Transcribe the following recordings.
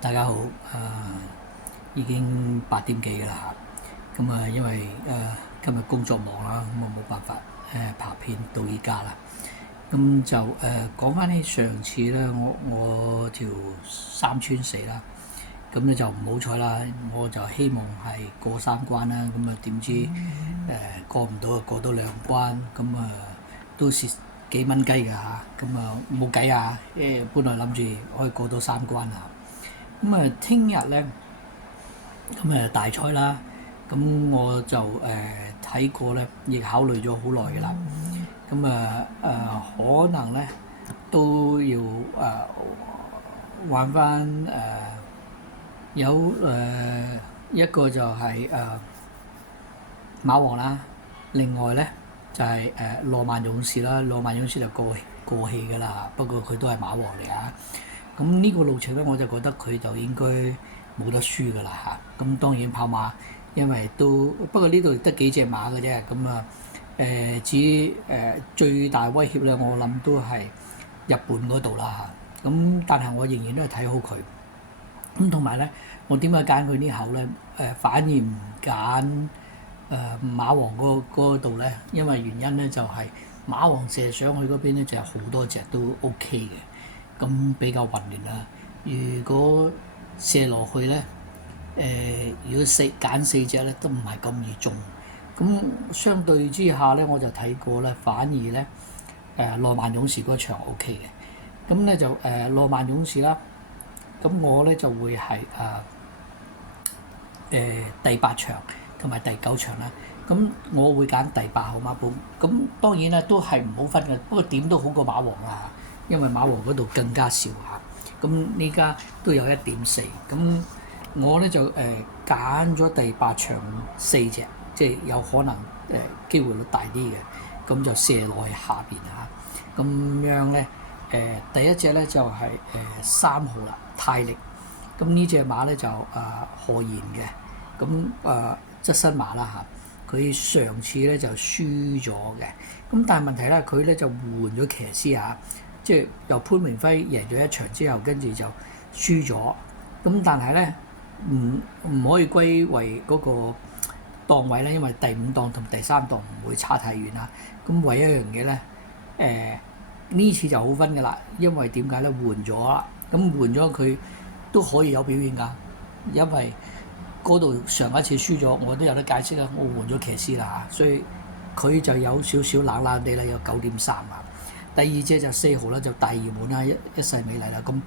大家好，已經8點幾㗎啦。咁因為今日工作忙啦，咁冇辦法拍片到而家啦。咁就講翻起上次咧，我條三穿四啦，咁咧就唔好彩啦。我就希望係過3關啦，咁點知過唔到啊，過多2關，咁都蝕幾蚊雞㗎嚇。咁冇計啊，本來諗住可以過到3關啊。咁聽日咧，咁大賽啦，咁我就睇過咧，亦考慮咗好耐嘅啦。咁可能咧都要玩翻有一個就係馬王啦，另外咧就係羅曼勇士啦。羅曼勇士就過氣㗎啦，不過佢都係馬王嚟啊。咁呢個路程咧，我就覺得佢就應該冇得輸㗎啦嚇。咁當然跑馬，因為都不過呢度得幾隻馬嘅啫。咁至於最大威脅咧，我諗都係日本嗰度啦嚇。咁但係我仍然都係睇好佢。咁同埋咧，我點解揀佢呢口咧？反而唔揀馬王嗰度咧，因為原因咧就係馬王射上去嗰邊咧就係好多隻都 OK 嘅。咁比較混亂啦。如果射落去咧，如果揀四隻咧，都唔係咁易中。咁相對之下咧，我就睇過咧，反而咧羅曼勇士嗰場 OK 嘅。咁咧就羅曼勇士啦。咁我咧就會係第8場同埋第9場啦。咁我會揀第8號馬寶。咁當然啦，都係唔好分嘅，不過點都好過馬王啦。因為馬王嗰度更加少嚇，咁呢家都有1.4，咁我咧就揀咗第8場4隻，即係有可能機會率大啲嘅，咁就射落去下邊嚇。咁樣咧第一隻咧就係3號啦，泰力。咁呢隻馬咧就何言嘅，咁側身馬啦嚇。佢上次咧就輸咗嘅，咁但係問題咧佢咧就換咗騎師嚇。即係由潘明輝贏咗1場之後，跟住就輸咗。咁但係咧，唔可以歸為嗰個檔位咧，因為第5檔同第3檔唔會差太遠啦。咁唯一一樣嘢咧，呢次就好分㗎啦。因為點解咧？換咗啦，咁換咗佢都可以有表現㗎。因為嗰度上一次輸咗，我都有得解釋啦。我換咗騎師啦嚇，所以佢就有少少冷冷地啦，有9.3啊。第二隻就4號啦，就大熱門啦，一世美麗啦。咁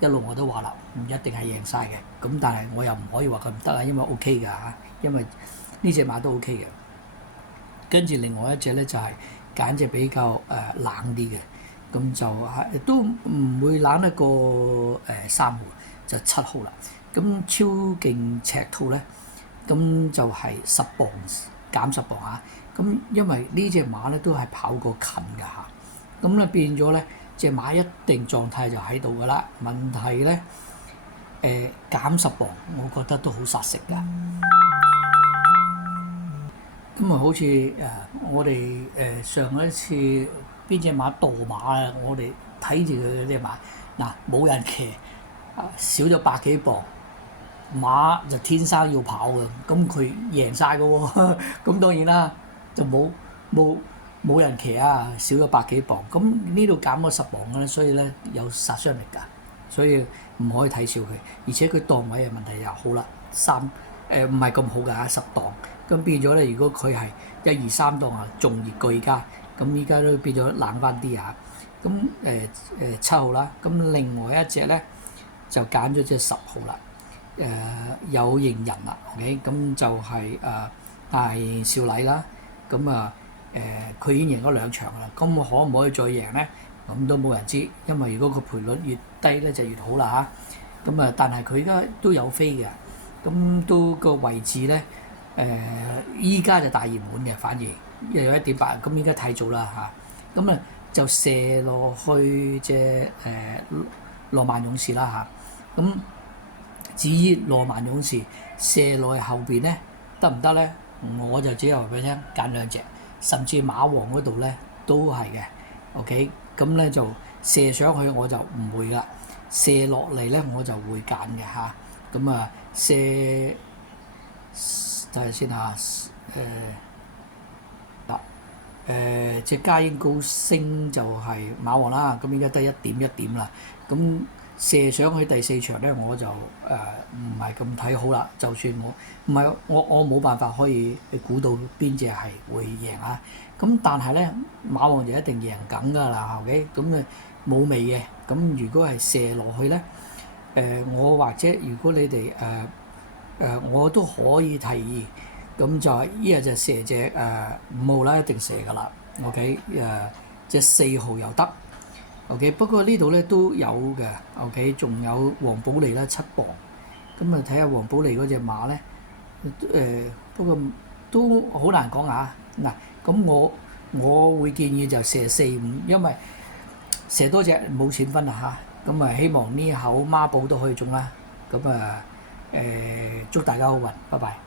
一路我都話啦，唔一定係贏晒嘅。咁但係我又唔可以話佢唔得啊，因為 OK 㗎嚇，因為呢隻馬都 OK 嘅。跟住另外一隻咧就係揀隻比較冷啲嘅，咁就係都唔會冷得過3號，就7號啦。咁超勁赤兔咧，咁就係10磅減10磅嚇。咁因為呢隻馬咧都係跑過近㗎嚇。咁咧變咗咧，隻馬一定狀態就喺度㗎啦。問題咧，減10磅，我覺得都好殺食㗎。咁好似我哋上一次邊隻馬墮馬啊，我哋睇住佢嗰啲馬，嗱冇人騎，少咗百幾磅，馬就天生要跑嘅，咁佢贏晒㗎喎。咁當然啦，就冇人騎啊，少咗百幾磅，咁呢度減咗10磅嘅咧，所以咧有殺傷力㗎，所以唔可以睇小佢，而且佢檔位嘅問題又好啦，唔係咁好㗎10檔，咁變咗咧，如果佢係1、2、3檔啊，仲熱過而家，咁依家都變咗冷翻啲嚇，咁7號啦，咁另外一隻咧就揀咗隻10號啦，有型人啦 ，OK，咁就係大少禮啦，咁佢已經贏咗2場啦，咁可唔可以再贏咧？咁都冇人知，因為如果個賠率越低咧就越好啦嚇。咁但係佢而家都有飛嘅，咁都個位置咧依家就大熱門嘅，反而又有1.8，咁依家太早啦嚇。咁就射落去隻羅曼勇士啦嚇。咁至於羅曼勇士射落去後邊咧得唔得咧？我就只有話俾你聽，揀2隻。甚至馬王嗰度咧都係嘅 ，OK，咁咧就射上去我就唔會啦。射落嚟咧我就會揀嘅嚇。咁啊射睇下先嚇隻家英高升就係馬王啦，咁依家得1點啦。咁射上去第4場咧，我就唔係咁睇好啦。就算我冇辦法可以估到邊隻係會贏啊。咁但係咧馬王就一定贏緊㗎啦，OK？咁冇味嘅。咁如果係射落去咧，我或者如果你哋我都可以提議。咁就依日就射隻5號啦，一定射㗎啦。OK 隻4號又得。OK 不過呢度咧都有嘅。OK 仲有黃寶利啦7磅。咁啊睇下黃寶利嗰隻馬咧，不過都好難講嚇。嗱咁我會建議就射4、5，因為射多隻冇錢分啦嚇。咁啊希望呢口孖寶都可以中啦。咁祝大家好運，拜拜。